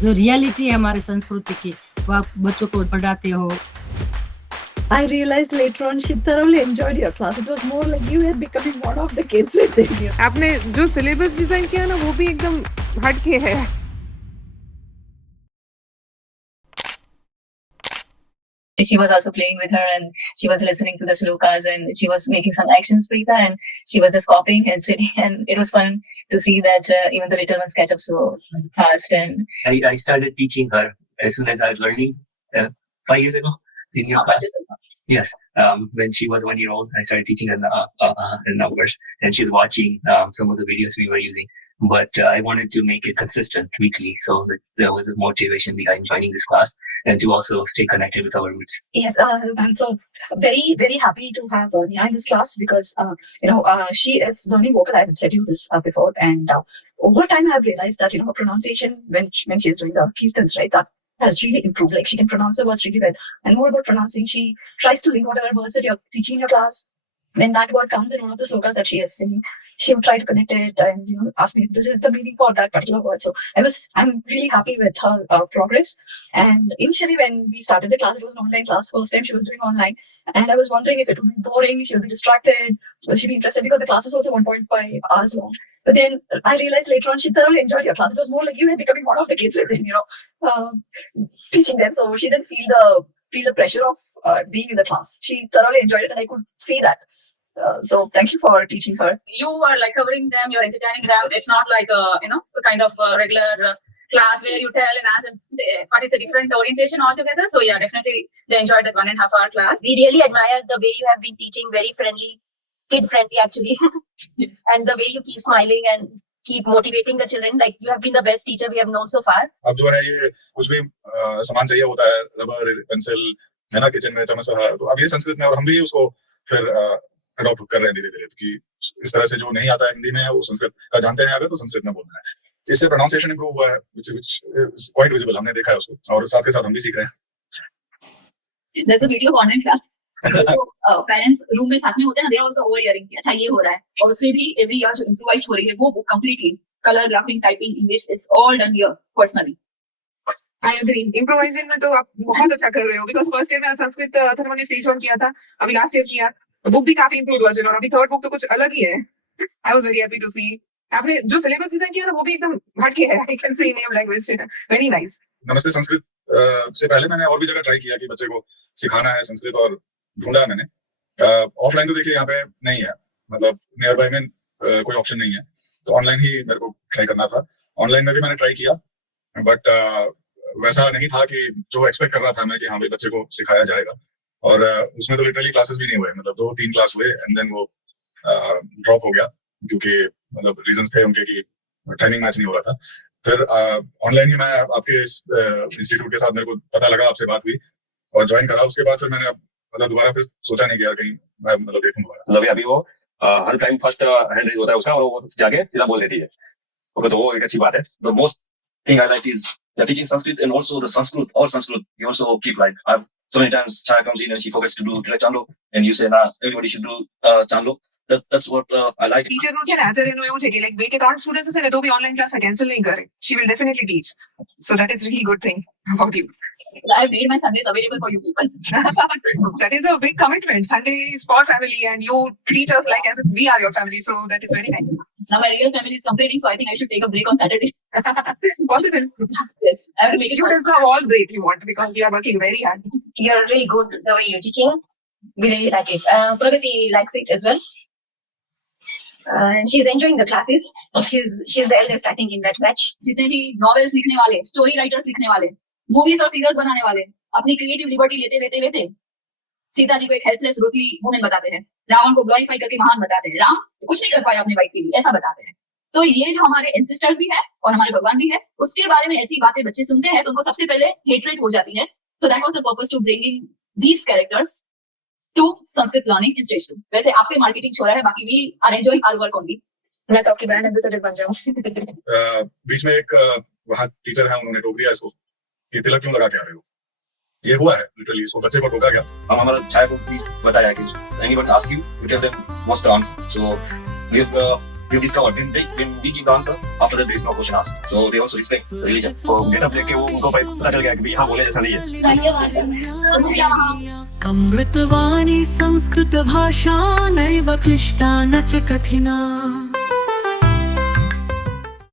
जो रियलिटी है हमारे संस्कृति की वो आप बच्चों को पढ़ाते हो। I realized later on she thoroughly enjoyed your class. It was more like you were becoming one of the kids in there. आपने जो सिलेबस डिजाइन किया ना वो भी एकदम हटके है। She was also playing with her and she was listening to the slokas and she was making some actions, Preeta, and she was just copying and sitting, and it was fun to see that even the little ones catch up so fast. And I started teaching her as soon as I was learning 5 years ago in your class. Yes, when she was 1 year old, I started teaching her the numbers, and she's watching some of the videos we were using. But I wanted to make it consistent weekly, so there was a motivation behind joining this class and to also stay connected with our roots. Yes, I'm so very, very happy to have Neha in this class because, she is learning vocal. I have said you this before. And over time, I've realized that, her pronunciation when she's doing the kirtans, right, that has really improved. Like she can pronounce the words really well. And more about pronouncing, she tries to link whatever words that you're teaching in your class. When that word comes in one of the slokas that she is singing, she would try to connect it and ask me, this is the meaning for that particular word. So I'm really happy with her progress. And initially when we started the class, it was an online class. First time she was doing online. And I was wondering if it would be boring, she would be distracted, will she be interested, because the class is also 1.5 hours long. But then I realized later on she thoroughly enjoyed your class. It was more like you were becoming one of the kids and teaching them. So she didn't feel the pressure of being in the class. She thoroughly enjoyed it and I could see that. So thank you for teaching her. You are like covering them, you're entertaining them. It's not like a kind of regular class where you tell and ask them, but it's a different orientation altogether. So yeah, definitely they enjoyed that 1.5 hour class. We really admire the way you have been teaching, very friendly, kid friendly actually. Yes. And the way you keep smiling and keep motivating the children. Like you have been the best teacher we have known so far. अब जो है ये कुछ भी सामान चाहिए होता है, रबर, पेंसिल, है ना, किचन में चम्मच, तो अब ये संस्कृत में, और हम भी उसको फिर अडॉप्ट कर रहे हैं धीरे-धीरे, कि इस तरह से जो नहीं आता है हिंदी में वो संस्कृत का जानते हैं अगर तो संस्कृत में बोलना है। इससे प्रोनाउंसिएशन इंप्रूव हुआ है, which is quite visible, हमने देखा है उसको, और साथ के साथ हम भी सीख रहे हैं। There's a video of online class. Parents room में साथ में होते हैं ना, दे आर आल्सो ओवरहियरिंग, अच्छा ये हो रहा है, और उसमें भी एवरी ईयर जो इम्प्रोवाइज हो रही है वो completely colour graphic, typing, English is all done here personally. I agree. Improvisation में तो आप बहुत अच्छा कर रहे हो, because first year में संस्कृत अथर्व ने स्टेज ऑन किया था, अभी लास्ट ईयर किया, बुक भी काफी इम्प्रूव वर्जन, और अभी थर्ड बुक तो कुछ अलग ही है। I was very happy to see. आपने जो सिलेबस डिजाइन किया ना वो भी एकदम हटके है, I can say in your language, very nice. नमस्ते संस्कृत से पहले मैंने और भी जगह ट्राई किया कि बच्चे को सिखाना है संस्कृत, और ढूंढा मैंने। ऑफलाइन तो देखिए यहाँ पे नहीं है, मतलब नियर बाय में कोई ऑप्शन नहीं है, तो ऑनलाइन ही मेरे को ट्राई करना था। ऑनलाइन में भी मैंने ट्राई किया, बट वैसा नहीं था कि जो एक्सपेक्ट कर रहा था मैं कि हाँ भाई बच्चे को सिखाया जाएगा, और उसमें तो लिटरली क्लासेस भी नहीं हुए, मतलब 2-3 क्लास हुए एंड देन वो ड्रॉप हो गया, क्योंकि मतलब रीजंस थे उनके कि टाइमिंग मैच नहीं हो रहा था। फिर ऑनलाइन ही मैं आपके इस इंस्टीट्यूट के साथ मेरे को पता लगा, आपसे बात हुई और ज्वाइन करा। उसके बाद फिर मैंने मतलब दोबारा फिर सोचा नहीं कि कहीं मैं मतलब देखूं दोबारा। मतलब अभी वो हर टाइम फर्स्ट हैंड रेज होता है उसका, और वो जाके सीधा बोल देती है, तो वो एक अच्छी बात है। The most thing I like is teaching Sanskrit, and also the Sanskrit. You also keep like, I've so many times Chaya comes in and she forgets to do direct Chandlo, and you say, nah, everybody should do Chandlo. That's what I like. Teacher मुझे ना आचार्य એવું છે કે like બે કે 3 students હશે ને તો બી ઓનલાઈન ક્લાસ કેન્સલ નહીં કરે. She will definitely teach. So that is really good thing about you. I have made my Sundays available for you people. That is a big commitment. Sundays for family, and you treat us like as if we are your family. So that is very nice. Now my real family is complaining, so I think I should take a break on Saturday. Possible. Yes, I have to make it. You deserve all break you want because you are working very hard. You're really good the way you're teaching. We really like it. Pragati likes it as well. And she's enjoying the classes. She's the eldest, I think, in that batch. जितने भी novels लिखने वाले, story writers लिखने वाले, movies और serials बनाने वाले, अपनी क्रिएटिव लिबर्टी लेते सीता जी को एक हेल्पलेस रोटली वुमेन बताते हैं, रावण को ग्लोरीफाई करके महान बताते हैं, राम कुछ नहीं कर पाया अपने वाइफ के लिए, ऐसा बताते हैं। तो ये जो हमारे एंसेस्टर्स भी है और हमारे भगवान भी है, उसके बारे में ऐसी बातें बच्चे सुनते हैं तो उनको सबसे पहले हेट्रेट हो जाती है। So that was the purpose to bringing these characters to Sanskrit learning in stage 2। वैसे आप पे मार्केटिंग छोड़ा है, बाकी we are enjoying our work only. मैं तो आपकी ब्रांड एम्बेसडर बन जाऊं। बीच में एक वहाँ टीचर है, उन्होंने टोक दिया इसको कि तिलक क्यों लगा के आ रहे हो। ये हुआ है लिटरली, इसको बच्चे को टोका गया। हम हमारा छाया को भी बताया कि anyone ask you, you tell them what's the answer. So we've we've discovered when we give the answer, after that there is no question asked. So they also respect the religion. तो getup देख के वो उनको पता चल गया कि हाँ बोले जैसा नहीं है. और वो क्या वहाँ अमृतवाणी संस्कृत भाषा नैव क्लिष्टा न च कठिना.